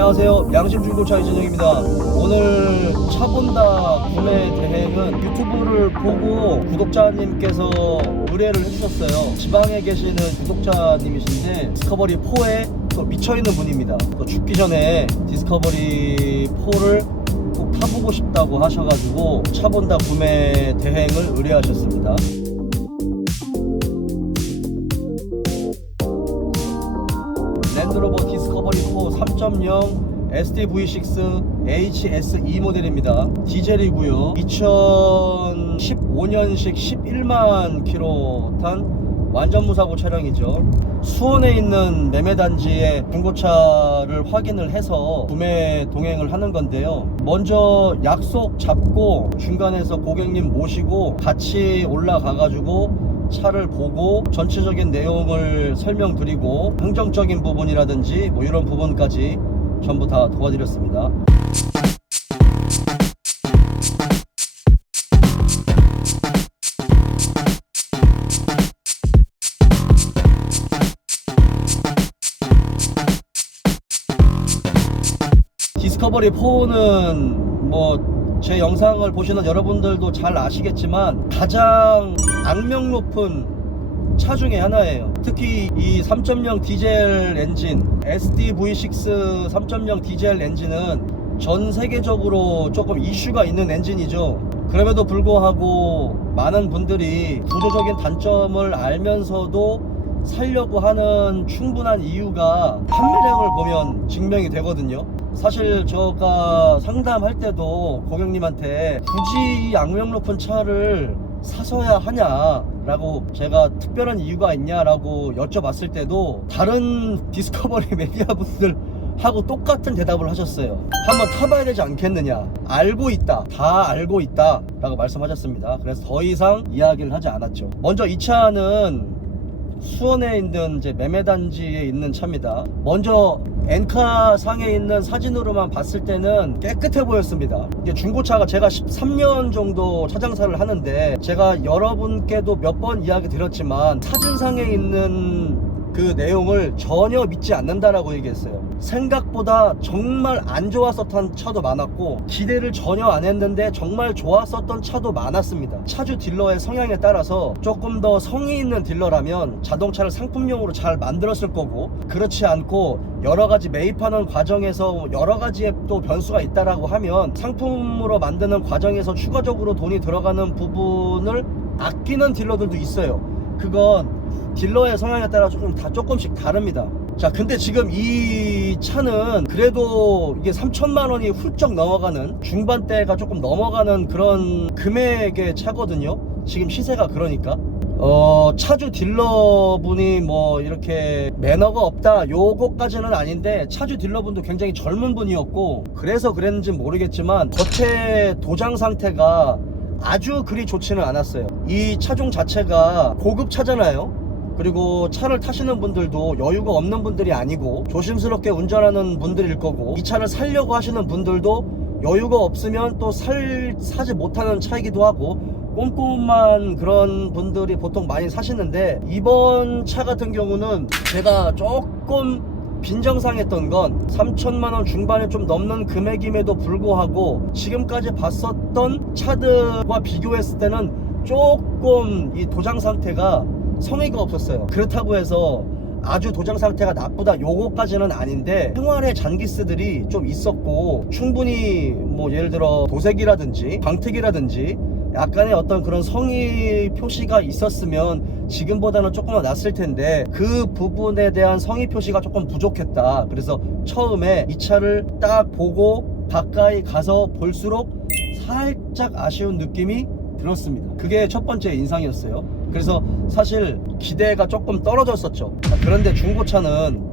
안녕하세요. 양심중고차 이진영입니다. 오늘 차본다 구매 대행은 유튜브를 보고 구독자님께서 의뢰를 해주셨어요. 지방에 계시는 구독자님이신데 디스커버리 4에 또 미쳐있는 분입니다. 또 죽기 전에 디스커버리 4를 꼭 타보고 싶다고 하셔가지고 차본다 구매 대행을 의뢰하셨습니다. 랜드로버 디스커버리 4 3.0 ST-V6 HSE 모델입니다. 디젤이고요. 2015년식 11만 킬로 탄 완전 무사고 차량이죠. 수원에 있는 매매단지에 중고차를 확인을 해서 구매 동행을 하는 건데요. 먼저 약속 잡고 중간에서 고객님 모시고 같이 올라가가지고 차를 보고 전체적인 내용을 설명드리고 행정적인 부분이라든지 뭐 이런 부분까지 전부 다 도와드렸습니다. 디스커버리 4는 뭐 제 영상을 보시는 여러분들도 잘 아시겠지만 가장 악명 높은 차 중에 하나예요. 특히 이 3.0 디젤 엔진 ST-V6 3.0 디젤 엔진은 전 세계적으로 조금 이슈가 있는 엔진이죠. 그럼에도 불구하고 많은 분들이 구조적인 단점을 알면서도 살려고 하는 충분한 이유가 판매량을 보면 증명이 되거든요. 사실 제가 상담할 때도 고객님한테 굳이 이 악명 높은 차를 사서야 하냐라고 제가 특별한 이유가 있냐라고 여쭤봤을 때도 다른 디스커버리 매니아분들 하고 똑같은 대답을 하셨어요. 한번 타봐야 되지 않겠느냐, 알고 있다, 다 알고 있다 라고 말씀하셨습니다. 그래서 더 이상 이야기를 하지 않았죠. 먼저 이 차는 수원에 있는 이제 매매단지에 있는 차입니다. 먼저 엔카 상에 있는 사진으로만 봤을 때는 깨끗해 보였습니다. 이게 중고차가 제가 13년 정도 차장사를 하는데 제가 여러분께도 몇 번 이야기 드렸지만 사진상에 있는 그 내용을 전혀 믿지 않는다라고 얘기했어요. 생각보다 정말 안 좋았었던 차도 많았고 기대를 전혀 안 했는데 정말 좋았었던 차도 많았습니다. 차주 딜러의 성향에 따라서 조금 더 성의 있는 딜러라면 자동차를 상품용으로 잘 만들었을 거고, 그렇지 않고 여러가지 매입하는 과정에서 여러가지의 또 변수가 있다라고 하면 상품으로 만드는 과정에서 추가적으로 돈이 들어가는 부분을 아끼는 딜러들도 있어요. 그건 딜러의 성향에 따라 조금씩 다릅니다. 자, 근데 지금 이 차는 그래도 이게 3천만 원이 훌쩍 넘어가는, 중반대가 조금 넘어가는 그런 금액의 차거든요. 지금 시세가 그러니까 차주 딜러분이 뭐 이렇게 매너가 없다 요거까지는 아닌데, 차주 딜러분도 굉장히 젊은 분이었고 그래서 그랬는지 모르겠지만 겉에 도장 상태가 아주 그리 좋지는 않았어요. 이 차종 자체가 고급 차잖아요. 그리고 차를 타시는 분들도 여유가 없는 분들이 아니고 조심스럽게 운전하는 분들일 거고, 이 차를 사려고 하시는 분들도 여유가 없으면 또 사지 못하는 차이기도 하고 꼼꼼한 그런 분들이 보통 많이 사시는데, 이번 차 같은 경우는 제가 조금 빈정상했던 건 3천만 원 중반에 좀 넘는 금액임에도 불구하고 지금까지 봤었던 차들과 비교했을 때는 조금 이 도장 상태가 성의가 없었어요. 그렇다고 해서 아주 도장 상태가 나쁘다 요거까지는 아닌데, 생활의 잔기스들이 좀 있었고 충분히 뭐 예를 들어 도색이라든지 광택이라든지 약간의 어떤 그런 성의 표시가 있었으면 지금보다는 조금 낫을 텐데, 그 부분에 대한 성의 표시가 조금 부족했다. 그래서 처음에 이 차를 딱 보고 가까이 가서 볼수록 살짝 아쉬운 느낌이 들었습니다. 그게 첫 번째 인상이었어요. 그래서 사실 기대가 조금 떨어졌었죠. 그런데 중고차는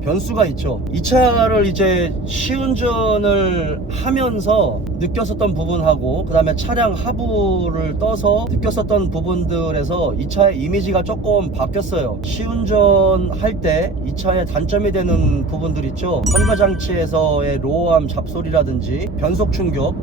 변수가 있죠. 이 차를 이제 시운전을 하면서 느꼈었던 부분하고 그 다음에 차량 하부를 떠서 느꼈었던 부분들에서 이 차의 이미지가 조금 바뀌었어요. 시운전 할 때 이 차의 단점이 되는 부분들 있죠. 선과장치에서의 로우암 잡소리라든지 변속 충격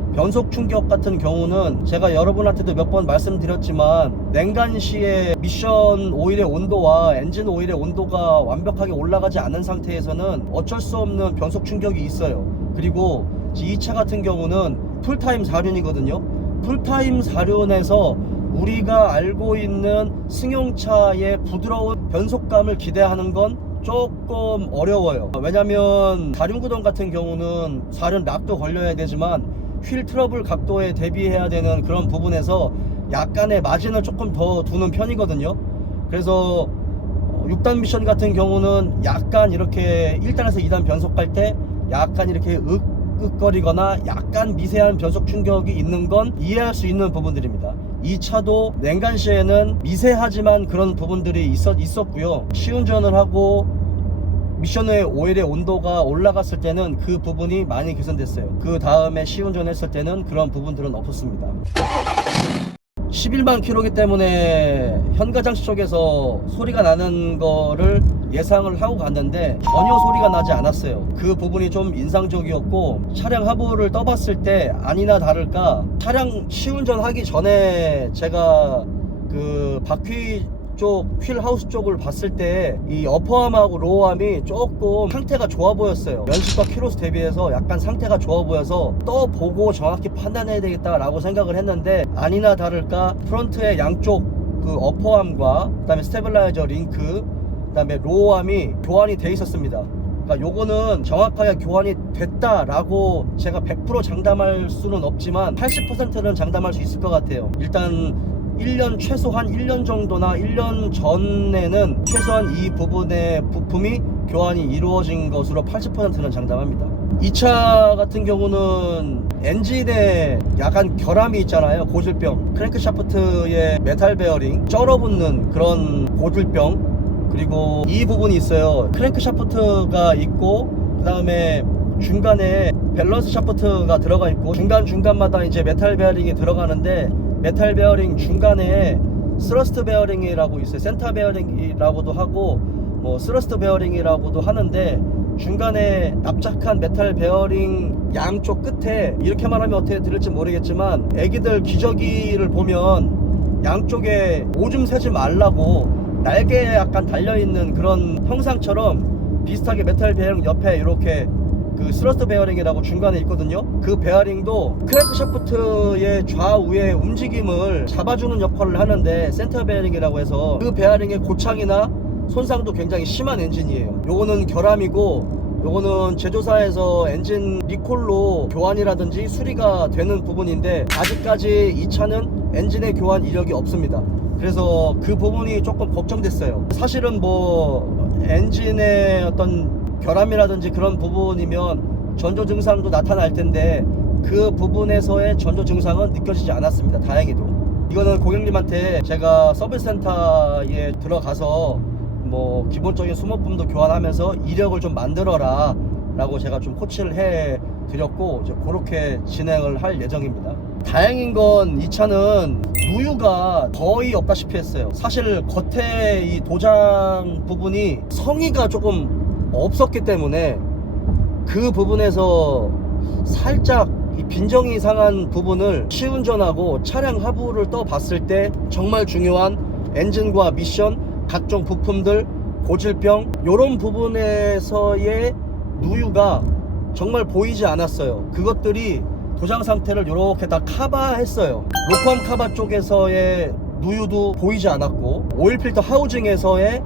같은 경우는 제가 여러분한테도 몇 번 말씀드렸지만, 냉간 시에 미션 오일의 온도와 엔진 오일의 온도가 완벽하게 올라가지 않은 상태 상태에서는 어쩔 수 없는 변속 충격이 있어요. 그리고 이 차 같은 경우는 풀타임 4륜이거든요. 풀타임 4륜에서 우리가 알고 있는 승용차의 부드러운 변속감을 기대하는 건 조금 어려워요. 왜냐면 4륜 구동 같은 경우는 4륜 락도 걸려야 되지만 휠 트러블 각도에 대비해야 되는 그런 부분에서 약간의 마진을 조금 더 두는 편이거든요. 그래서 6단 미션 같은 경우는 약간 이렇게 1단에서 2단 변속할 때 약간 이렇게 으끄거리거나 약간 미세한 변속 충격이 있는 건 이해할 수 있는 부분들입니다. 이 차도 냉간 시에는 미세하지만 그런 부분들이 있었고요. 시운전을 하고 미션 후에 오일의 온도가 올라갔을 때는 그 부분이 많이 개선됐어요. 그 다음에 시운전 했을 때는 그런 부분들은 없었습니다. 11만 킬로기 때문에 현가장치 쪽에서 소리가 나는 거를 예상을 하고 갔는데 전혀 소리가 나지 않았어요. 그 부분이 좀 인상적이었고, 차량 하부를 떠봤을 때 아니나 다를까 차량 시운전 하기 전에 제가 그 바퀴 쪽 휠하우스 쪽을 봤을 때 이 어퍼암하고 로어암이 조금 상태가 좋아 보였어요. 연식과 키로수 대비해서 약간 상태가 좋아 보여서 떠보고 정확히 판단해야 되겠다 라고 생각을 했는데, 아니나 다를까 프론트의 양쪽 그 어퍼암과 그 다음에 스테빌라이저 링크, 그 다음에 로어암이 교환이 돼 있었습니다. 그러니까 요거는 정확하게 교환이 됐다라고 제가 100% 장담할 수는 없지만 80%는 장담할 수 있을 것 같아요. 일단 1년 최소한 1년 정도나 1년 전에는 최소한 이 부분의 부품이 교환이 이루어진 것으로 80%는 장담합니다. 이 차 같은 경우는 엔진에 약간 결함이 있잖아요. 고질병, 크랭크 샤프트의 메탈 베어링 쩔어붙는 그런 고질병, 그리고 이 부분이 있어요. 크랭크 샤프트가 있고 그 다음에 중간에 밸런스 샤프트가 들어가 있고 중간중간마다 이제 메탈 베어링이 들어가는데, 메탈 베어링 중간에 스러스트 베어링이라고 있어요. 센터 베어링이라고도 하고 뭐 스러스트 베어링이라고도 하는데, 중간에 납작한 메탈 베어링 양쪽 끝에, 이렇게 말하면 어떻게 들을지 모르겠지만 애기들 기저귀를 보면 양쪽에 오줌 새지 말라고 날개에 약간 달려있는 그런 형상처럼 비슷하게 메탈 베어링 옆에 이렇게 그 스러스트 베어링이라고 중간에 있거든요. 그 베어링도 크랭크 샤프트의 좌우의 움직임을 잡아주는 역할을 하는데, 센터 베어링이라고 해서 그 베어링의 고착이나 손상도 굉장히 심한 엔진이에요. 요거는 결함이고, 요거는 제조사에서 엔진 리콜로 교환이라든지 수리가 되는 부분인데, 아직까지 이 차는 엔진의 교환 이력이 없습니다. 그래서 그 부분이 조금 걱정됐어요. 사실은 뭐 엔진의 어떤 결함이라든지 그런 부분이면 전조 증상도 나타날 텐데, 그 부분에서의 전조 증상은 느껴지지 않았습니다. 다행히도. 이거는 고객님한테 제가 서비스 센터에 들어가서 뭐 기본적인 수모품도 교환하면서 이력을 좀 만들어라 라고 제가 좀 코치를 해 드렸고, 이제 그렇게 진행을 할 예정입니다. 다행인 건 이 차는 누유가 거의 없다시피 했어요. 사실 겉에 이 도장 부분이 성의가 조금 없었기 때문에 그 부분에서 살짝 이 빈정이 상한 부분을 시운전하고 차량 하부를 떠 봤을 때 정말 중요한 엔진과 미션, 각종 부품들, 고질병, 요런 부분에서의 누유가 정말 보이지 않았어요. 그것들이 도장 상태를 이렇게 다 커버했어요. 로컴 카바 쪽에서의 누유도 보이지 않았고, 오일 필터 하우징에서의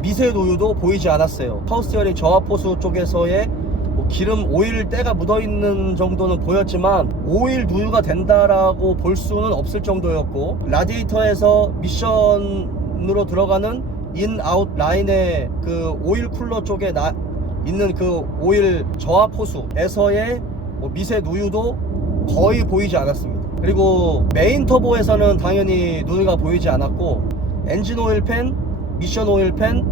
미세 누유도 보이지 않았어요. 파워 스티어링 저하포수 쪽에서의 뭐 기름 오일 때가 묻어있는 정도는 보였지만 오일 누유가 된다라고 볼 수는 없을 정도였고, 라디에이터에서 미션으로 들어가는 인 아웃 라인의 그 오일 쿨러 쪽에 있는 그 오일 저하포수에서의 뭐 미세 누유도 거의 보이지 않았습니다. 그리고 메인 터보에서는 당연히 누유가 보이지 않았고, 엔진 오일 팬, 미션 오일 팬,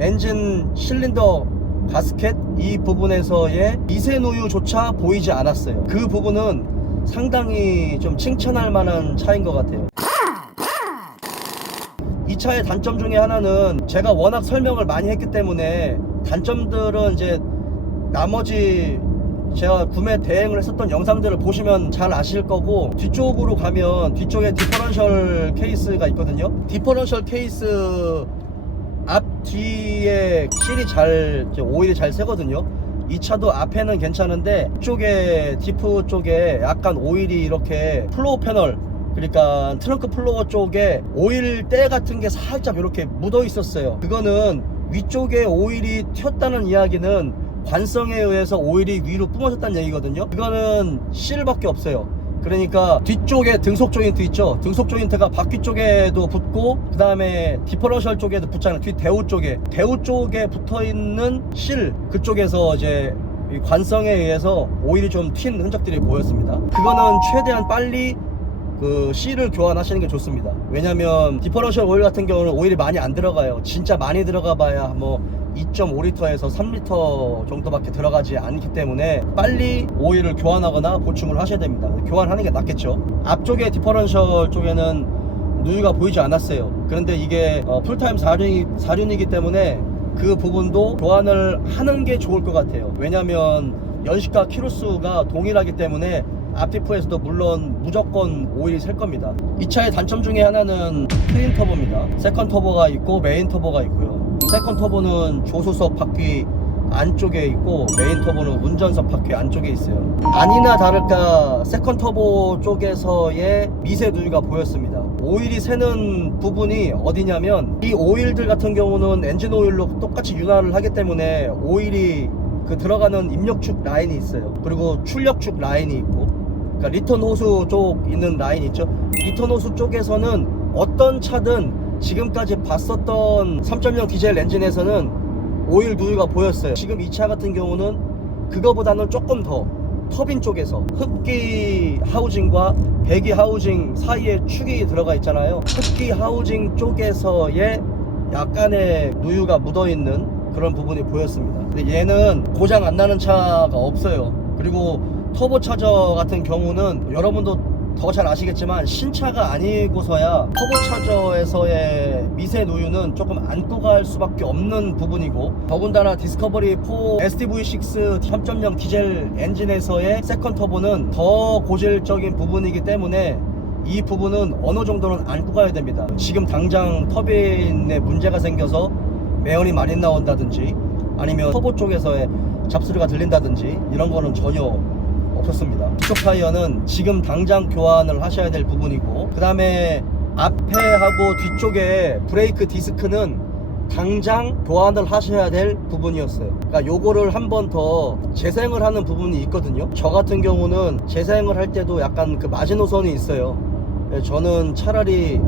엔진 실린더 가스켓 이 부분에서의 미세 누유조차 보이지 않았어요. 그 부분은 상당히 좀 칭찬할 만한 차인 것 같아요. 이 차의 단점 중에 하나는 제가 워낙 설명을 많이 했기 때문에 단점들은 이제 나머지 제가 구매 대행을 했었던 영상들을 보시면 잘 아실 거고, 뒤쪽으로 가면 뒤쪽에 디퍼런셜 케이스가 있거든요. 디퍼런셜 케이스 앞 뒤에 실이 잘 오일이 잘 새거든요. 이 차도 앞에는 괜찮은데 쪽에 디프 쪽에 약간 오일이 이렇게 플로우 패널, 그러니까 트렁크 플로어 쪽에 오일 때 같은 게 살짝 이렇게 묻어 있었어요. 그거는 위쪽에 오일이 튀었다는 이야기는 관성에 의해서 오일이 위로 뿜어졌다는 얘기거든요. 그거는 실밖에 없어요. 그러니까 뒤쪽에 등속 조인트 있죠. 등속 조인트가 바퀴 쪽에도 붙고 그 다음에 디퍼런셜 쪽에도 붙잖아요. 뒤 대우 쪽에 붙어있는 실 그쪽에서 이제 관성에 의해서 오일이 좀 튄 흔적들이 보였습니다. 그거는 최대한 빨리 그 실을 교환하시는 게 좋습니다. 왜냐면 디퍼런셜 오일 같은 경우는 오일이 많이 안 들어가요. 진짜 많이 들어가 봐야 뭐 2.5리터에서 3리터 정도밖에 들어가지 않기 때문에 빨리 오일을 교환하거나 보충을 하셔야 됩니다. 교환하는 게 낫겠죠. 앞쪽에 디퍼런셜 쪽에는 누유가 보이지 않았어요. 그런데 이게 풀타임 4륜이기 때문에 그 부분도 교환을 하는 게 좋을 것 같아요. 왜냐면 연식과 키로수가 동일하기 때문에 앞디프에서도 물론 무조건 오일이 셀 겁니다. 이 차의 단점 중에 하나는 트윈 터보입니다. 세컨 터보가 있고 메인 터보가 있고요. 세컨 터보는 조수석 바퀴 안쪽에 있고 메인 터보는 운전석 바퀴 안쪽에 있어요. 아니나 다를까 세컨 터보 쪽에서의 미세 누유가 보였습니다. 오일이 새는 부분이 어디냐면 이 오일들 같은 경우는 엔진 오일로 똑같이 윤활을 하기 때문에 오일이 그 들어가는 입력축 라인이 있어요. 그리고 출력축 라인이 있고, 그러니까 리턴 호수 쪽 있는 라인 있죠. 리턴 호수 쪽에서는 어떤 차든 지금까지 봤었던 3.0 디젤 엔진에서는 오일 누유가 보였어요. 지금 이 차 같은 경우는 그거보다는 조금 더 터빈 쪽에서 흡기 하우징과 배기 하우징 사이에 축이 들어가 있잖아요. 흡기 하우징 쪽에서의 약간의 누유가 묻어있는 그런 부분이 보였습니다. 근데 얘는 고장 안 나는 차가 없어요. 그리고 터보차저 같은 경우는 여러분도 더 잘 아시겠지만 신차가 아니고서야 터보차저에서의 미세 누유는 조금 안고 갈 수밖에 없는 부분이고, 더군다나 디스커버리 4 SDV6 3.0 디젤 엔진에서의 세컨 터보는 더 고질적인 부분이기 때문에 이 부분은 어느 정도는 안고 가야 됩니다. 지금 당장 터빈에 문제가 생겨서 매연이 많이 나온다든지 아니면 터보 쪽에서의 잡소리가 들린다든지 이런 거는 전혀 없었습니다. 피크 타이어는 지금 당장 교환을 하셔야 될 부분이고, 그 다음에 앞에 하고 뒤쪽에 브레이크 디스크는 당장 교환을 하셔야 될 부분이었어요. 그러니까 요거를 한 번 더 재생을 하는 부분이 있거든요. 저 같은 경우는 재생을 할 때도 약간 그 마지노선이 있어요. 저는 차라리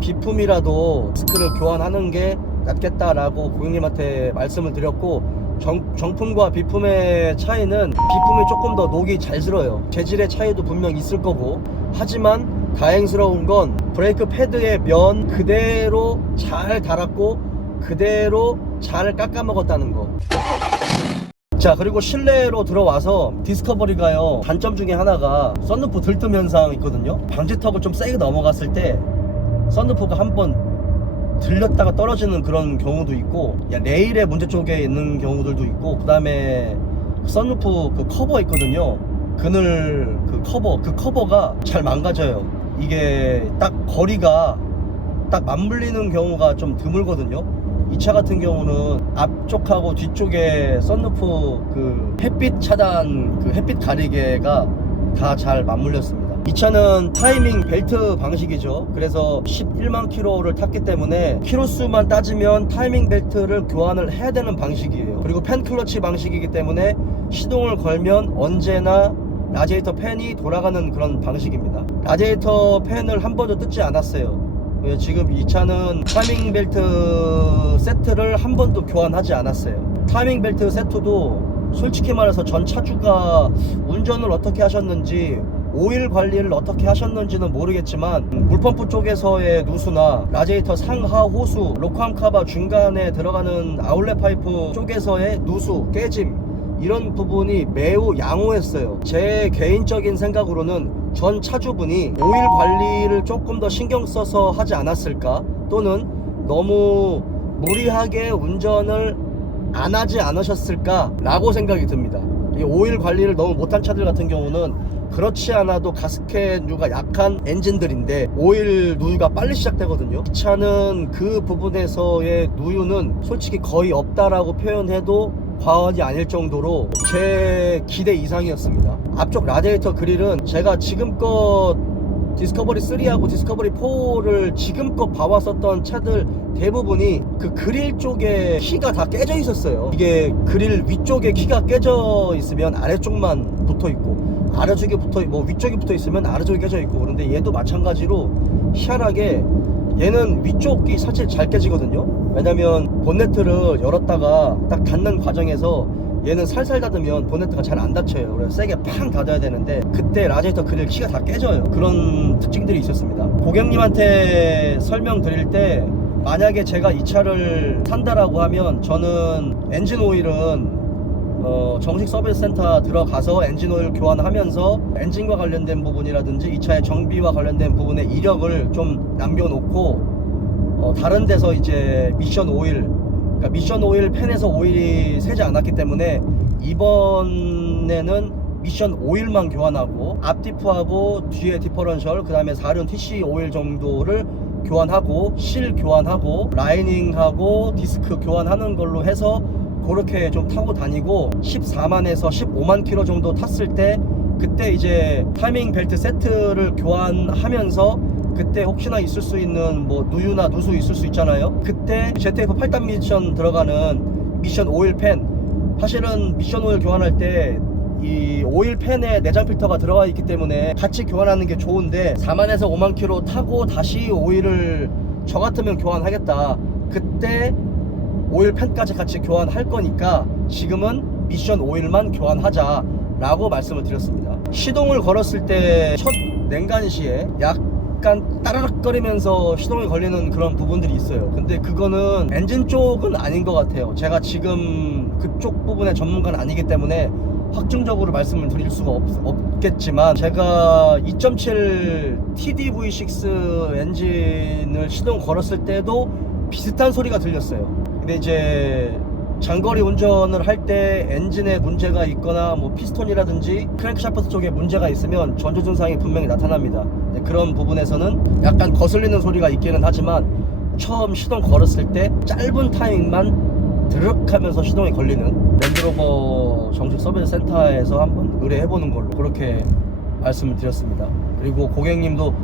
비품이라도 디스크를 교환하는 게 낫겠다라고 고객님한테 말씀을 드렸고, 정품과 비품의 차이는 비품이 조금 더 녹이 잘 슬어요. 재질의 차이도 분명 있을 거고, 하지만 다행스러운 건 브레이크 패드의 면 그대로 잘 달았고 그대로 잘 깎아 먹었다는 거. 자, 그리고 실내로 들어와서 디스커버리가요, 단점 중에 하나가 썬루프 들뜸 현상 있거든요. 방지턱을 좀 세게 넘어갔을 때 썬루프가 한번 들렸다가 떨어지는 그런 경우도 있고, 레일의 문제 쪽에 있는 경우들도 있고, 그 다음에 썬루프 그 커버 있거든요. 그늘 그 커버가 잘 망가져요. 이게 딱 거리가 딱 맞물리는 경우가 좀 드물거든요. 이 차 같은 경우는 앞쪽하고 뒤쪽에 썬루프 그 햇빛 차단 그 햇빛 가리개가 다 잘 맞물렸습니다. 이 차는 타이밍 벨트 방식이죠. 그래서 11만 킬로를 탔기 때문에 키로수만 따지면 타이밍 벨트를 교환을 해야 되는 방식이에요. 그리고 팬 클러치 방식이기 때문에 시동을 걸면 언제나 라디에이터 팬이 돌아가는 그런 방식입니다. 라디에이터 팬을 한 번도 뜯지 않았어요. 지금 이 차는 타이밍 벨트 세트를 한 번도 교환하지 않았어요. 타이밍 벨트 세트도 솔직히 말해서 전 차주가 운전을 어떻게 하셨는지 오일 관리를 어떻게 하셨는지는 모르겠지만 물펌프 쪽에서의 누수나 라디에이터 상하 호수, 로크암 카바 중간에 들어가는 아울렛 파이프 쪽에서의 누수, 깨짐, 이런 부분이 매우 양호했어요. 제 개인적인 생각으로는 전 차주분이 오일 관리를 조금 더 신경 써서 하지 않았을까, 또는 너무 무리하게 운전을 안 하지 않으셨을까 라고 생각이 듭니다. 이 오일 관리를 너무 못한 차들 같은 경우는 그렇지 않아도 가스켓류가 약한 엔진들인데 오일 누유가 빨리 시작되거든요. 이 차는 그 부분에서의 누유는 솔직히 거의 없다라고 표현해도 과언이 아닐 정도로 제 기대 이상이었습니다. 앞쪽 라디에이터 그릴은 제가 지금껏 디스커버리 3하고 디스커버리 4를 지금껏 봐왔었던 차들 대부분이 그 그릴 쪽에 키가 다 깨져 있었어요. 이게 그릴 위쪽에 키가 깨져 있으면 아래쪽만 붙어 있고 아래쪽에 위쪽에 붙어 있으면 아래쪽에 깨져 있고, 그런데 얘도 마찬가지로 희한하게 얘는 위쪽이 사실 잘 깨지거든요. 왜냐면 본네트를 열었다가 딱 닫는 과정에서 얘는 살살 닫으면 본네트가 잘 안 닫혀요. 그래서 세게 팡 닫아야 되는데 그때 라디에이터 그릴 키가 다 깨져요. 그런 특징들이 있었습니다. 고객님한테 설명드릴 때 만약에 제가 이 차를 산다라고 하면 저는 엔진 오일은 정식 서비스 센터 들어가서 엔진 오일 교환하면서 엔진과 관련된 부분이라든지 이 차의 정비와 관련된 부분에 이력을 좀 남겨놓고 다른 데서 이제 미션 오일, 그러니까 미션 오일 팬에서 오일이 새지 않았기 때문에 이번에는 미션 오일만 교환하고 앞디프하고 뒤에 디퍼런셜, 그 다음에 4륜 TC 오일 정도를 교환하고 실 교환하고 라이닝하고 디스크 교환하는 걸로 해서 그렇게 좀 타고 다니고 14만에서 15만 킬로 정도 탔을 때 그때 이제 타이밍 벨트 세트를 교환하면서 그때 혹시나 있을 수 있는 뭐 누유나 누수 있을 수 있잖아요. 그때 ZF 8단 미션 들어가는 미션 오일 팬, 사실은 미션 오일 교환할 때 이 오일 팬에 내장 필터가 들어가 있기 때문에 같이 교환하는 게 좋은데 4만에서 5만 킬로 타고 다시 오일을 저 같으면 교환하겠다. 그때 오일 팬까지 같이 교환할 거니까 지금은 미션 오일만 교환하자 라고 말씀을 드렸습니다. 시동을 걸었을 때 첫 냉간시에 약간 따라락거리면서 시동이 걸리는 그런 부분들이 있어요. 근데 그거는 엔진 쪽은 아닌 것 같아요. 제가 지금 그쪽 부분의 전문가는 아니기 때문에 확증적으로 말씀을 드릴 수가 없겠지만 제가 2.7 TDV6 엔진을 시동 걸었을 때도 비슷한 소리가 들렸어요. 근데 이제 장거리 운전을 할 때 엔진에 문제가 있거나 뭐 피스톤이라든지 크랭크샤프트 쪽에 문제가 있으면 전조 증상이 분명히 나타납니다. 그런 부분에서는 약간 거슬리는 소리가 있기는 하지만 처음 시동 걸었을 때 짧은 타이밍만 드륵 하면서 시동이 걸리는, 랜드로버 정식 서비스 센터에서 한번 의뢰해보는 걸로 그렇게 말씀을 드렸습니다. 그리고 고객님도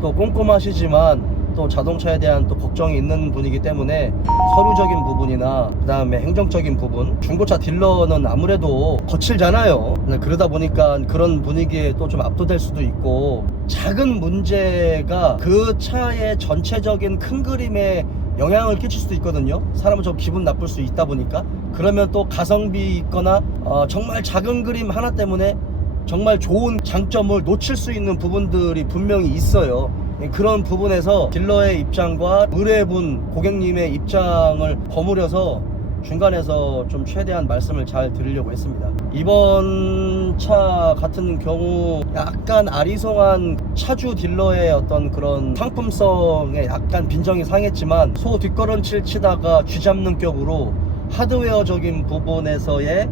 또 꼼꼼하시지만 또 자동차에 대한 또 걱정이 있는 분이기 때문에 서류적인 부분이나 그 다음에 행정적인 부분, 중고차 딜러는 아무래도 거칠잖아요. 그러다 보니까 그런 분위기에 또 좀 압도될 수도 있고, 작은 문제가 그 차의 전체적인 큰 그림에 영향을 끼칠 수도 있거든요. 사람은 좀 기분 나쁠 수 있다 보니까. 그러면 또 가성비 있거나 정말 작은 그림 하나 때문에 정말 좋은 장점을 놓칠 수 있는 부분들이 분명히 있어요. 그런 부분에서 딜러의 입장과 의뢰분 고객님의 입장을 버무려서 중간에서 좀 최대한 말씀을 잘 드리려고 했습니다. 이번 차 같은 경우 약간 아리송한 차주 딜러의 어떤 그런 상품성에 약간 빈정이 상했지만 소 뒷걸음질 치다가 쥐잡는 격으로 하드웨어적인 부분에서의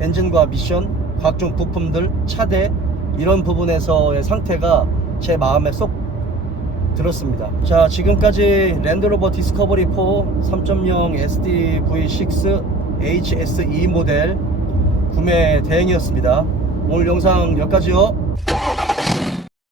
엔진과 미션, 각종 부품들, 차대 이런 부분에서의 상태가 제 마음에 쏙 들었습니다. 자, 지금까지 랜드로버 디스커버리 4 3.0 SD V6 HSE 모델 구매 대행이었습니다. 오늘 영상 여기까지요.